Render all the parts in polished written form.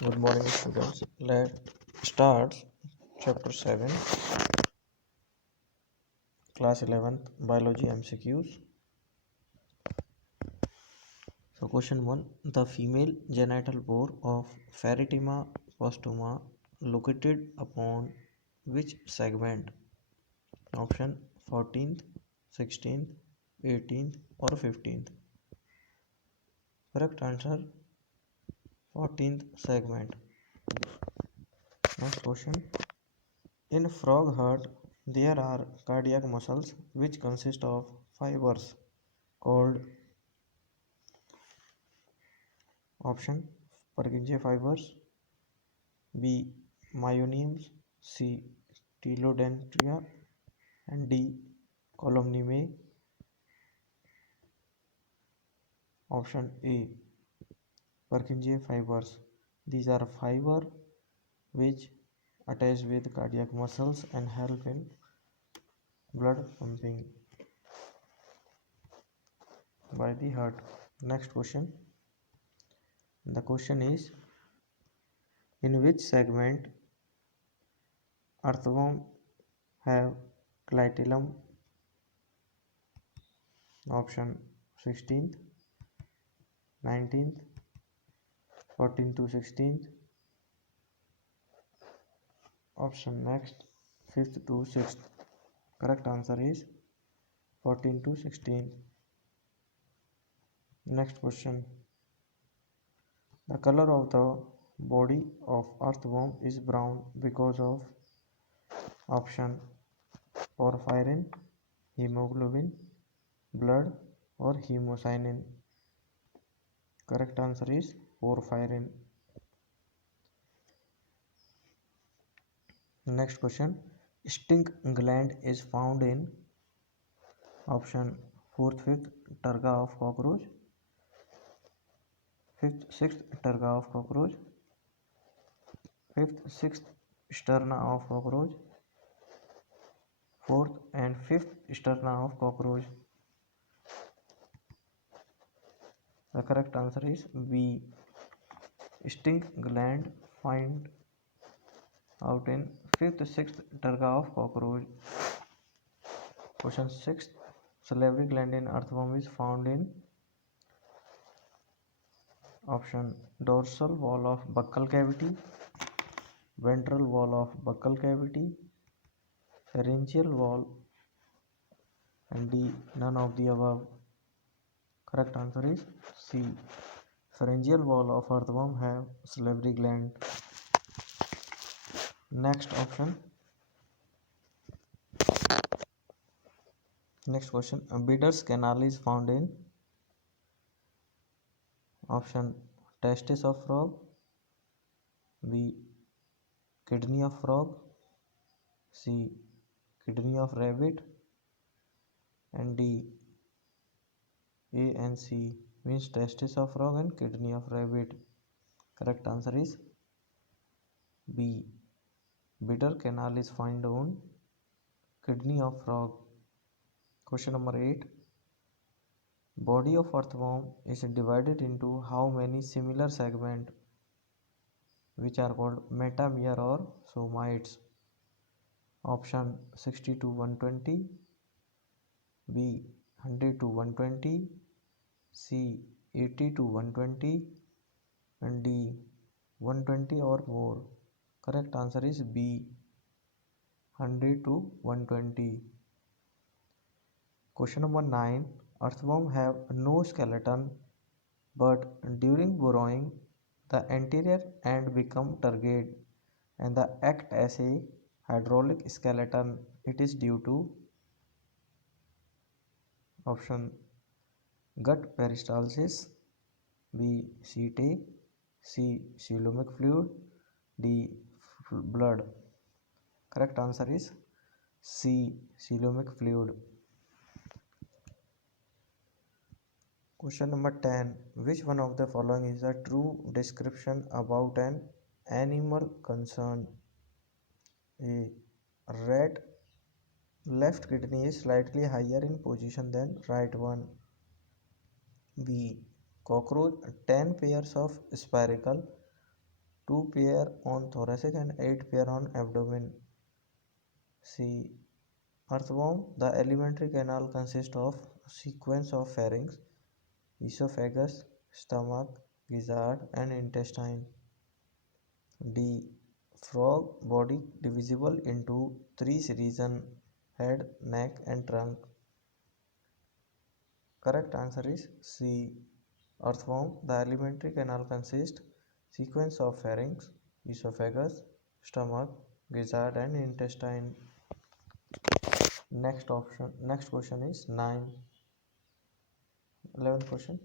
Good morning, students. Let's start chapter 7, class 11th, biology MCQs. So, question 1, the female genital pore of Pheretima postuma located upon which segment? Option 14th, 16th, 18th, or 15th. Correct answer 14th segment. Next question. In frog heart, there are cardiac muscles which consist of fibers called option Purkinje fibers, B. myonemes, C. telodendria, and D. columnimae. Option A. Purkinje fibers. These are fiber which attach with cardiac muscles and help in blood pumping by the heart. Next question. The question is, in which segment earthworm have clitellum? Option 16th, 19th, 14th to 16th. Option next 5th to 6th. Correct answer is 14 to 16. Next question. The color of the body of earthworm is brown because of option porphyrin, hemoglobin, blood, or hemocyanin. Correct answer is porphyrin. Next question. Stink gland is found in option 4th, 5th targa of cockroach, 5th, 6th targa of cockroach, 5th, 6th sterna of cockroach, 4th and 5th sterna of cockroach. The correct answer is B. Stink gland find out in 5th, 6th targa of cockroach. Question 6. Salivary gland in earthworm is found in option dorsal wall of buccal cavity, ventral wall of buccal cavity, pharyngeal wall, and D. None of the above. Correct answer is C. Pharyngeal wall of earthworm have salivary gland. Next option. Next question. Bidder's canal is found in option testis of frog, B. kidney of frog, C. kidney of rabbit, and D. A and C means testis of frog and kidney of rabbit. Correct answer is B. Bidder canal is found on kidney of frog. Question number 8. Body of earthworm is divided into how many similar segments which are called metamere or somites? Option 60 to 120, B 100 to 120, C 80 to 120, and D 120 or more. Correct answer is B 100 to 120. Question number 9. Earthworm have no skeleton, but during burrowing the anterior end become turgid and the act as a hydraulic skeleton. It is due to option gut peristalsis, B setae, C coelomic fluid, D blood. Correct answer is C coelomic fluid. Question number 10. Which one of the following is a true description about an animal concern? A. Rat left kidney is slightly higher in position than right one. B. Cockroach 10 pairs of spiracle 2 pair on thoracic and 8 pair on abdomen. C. Earthworm. The alimentary canal consists of a sequence of pharynx, esophagus, stomach, gizzard, and intestine. D. Frog body divisible into three regions: head, neck, and trunk. Correct answer is C. Earthworm. The alimentary canal consists sequence of pharynx, esophagus, stomach, gizzard, and intestine. Next question is 11th question.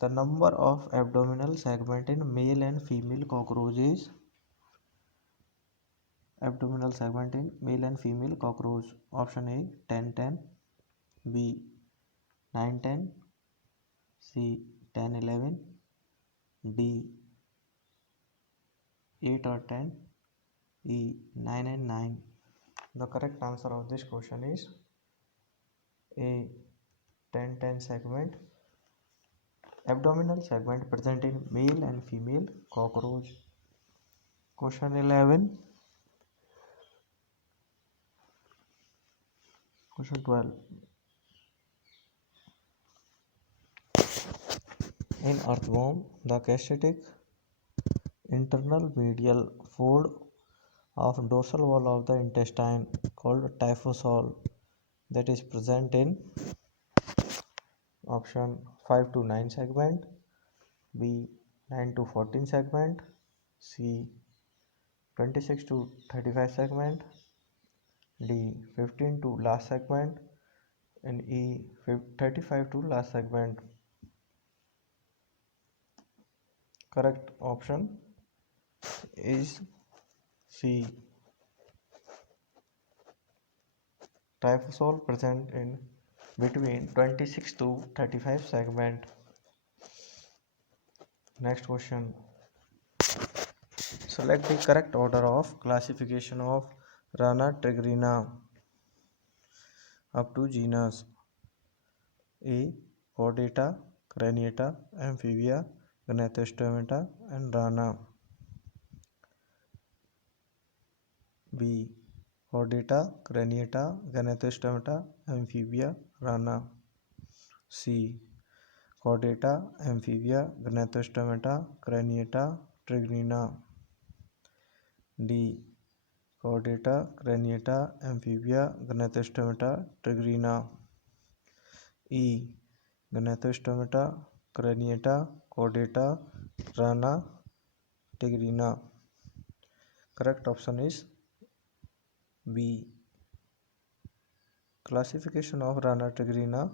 The number of abdominal segment in male and female cockroach is abdominal segment in male and female cockroach. Option A 10-10, B 9-10, C 10-11, D 8 or 10, E 9 and 9. The correct answer of this question is A 10-10 segment. Abdominal segment present in male and female cockroach. Question 11. Question 12. In earthworm, the gastric internal medial fold of dorsal wall of the intestine called typhosol that is present in option 5 to 9 segment, B 9 to 14 segment, C 26 to 35 segment, D 15 to last segment, and E 35 to last segment. Correct option is C. Typhosol present in between 26 to 35 segment. Next question. Select the correct order of classification of Rana trigrina up to genus A. Chordata, Craniata, Amphibia, Gnathostomata, and Rana. B. Chordata, Craniata, Gnathostomata, Amphibia, Rana. C. Chordata, Amphibia, Gnathostomata, Craniata, Trigrina. D. Chordata, Craniata, Amphibia, Gnathostomata, Trigrina. E. Gnathostomata, Craniata, Chordata, Rana, Tigrina. Correct option is B. Classification of Rana tigrina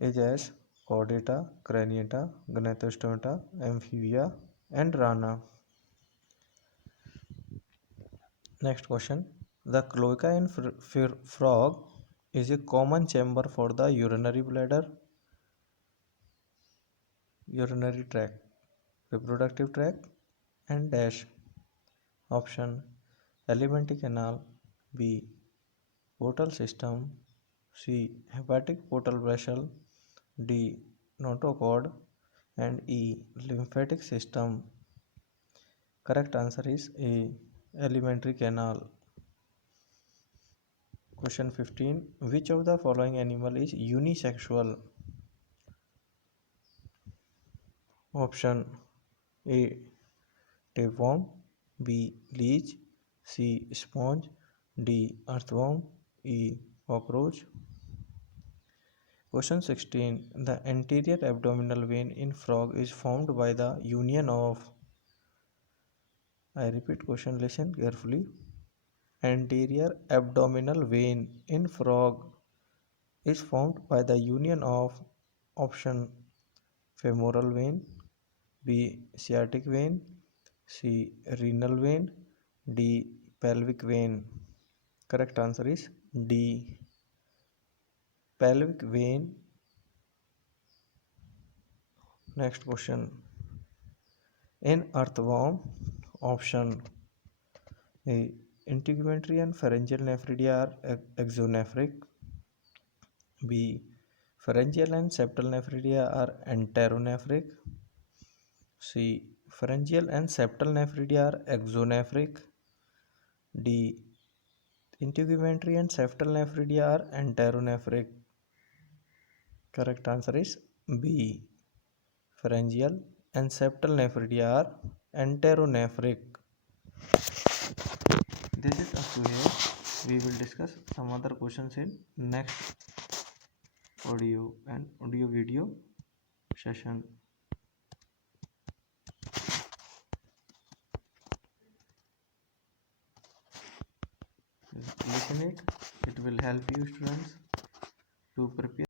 is as Chordata, Craniata, Gnathostomata, Amphibia, and Rana. Next question. The cloaca in frog is a common chamber for the urinary bladder, urinary tract, reproductive tract, and dash. Option alimentary canal, B portal system, C hepatic portal vessel, D notochord, and E lymphatic system. Correct answer is A alimentary canal. Question 15. Which of the following animal is unisexual? Option A tapeworm, B leech, C sponge, D earthworm, E cockroach. Question 16. The anterior abdominal vein in frog is formed by the union of, I repeat question, listen carefully. Anterior abdominal vein in frog is formed by the union of option femoral vein, B sciatic vein, C renal vein, D pelvic vein. Correct answer is D pelvic vein. Next question. In earthworm, option A integumentary and pharyngeal nephridia are exonephric, B pharyngeal and septal nephridia are enteronephric, C Pharyngeal and septal nephridia are exonephric. D. Integumentary and septal nephridia are enteronephric. Correct answer is B. Pharyngeal and septal nephridia are enteronephric. This is up to here. We will discuss some other questions in next audio and audio video session. Listen it. It will help you students to prepare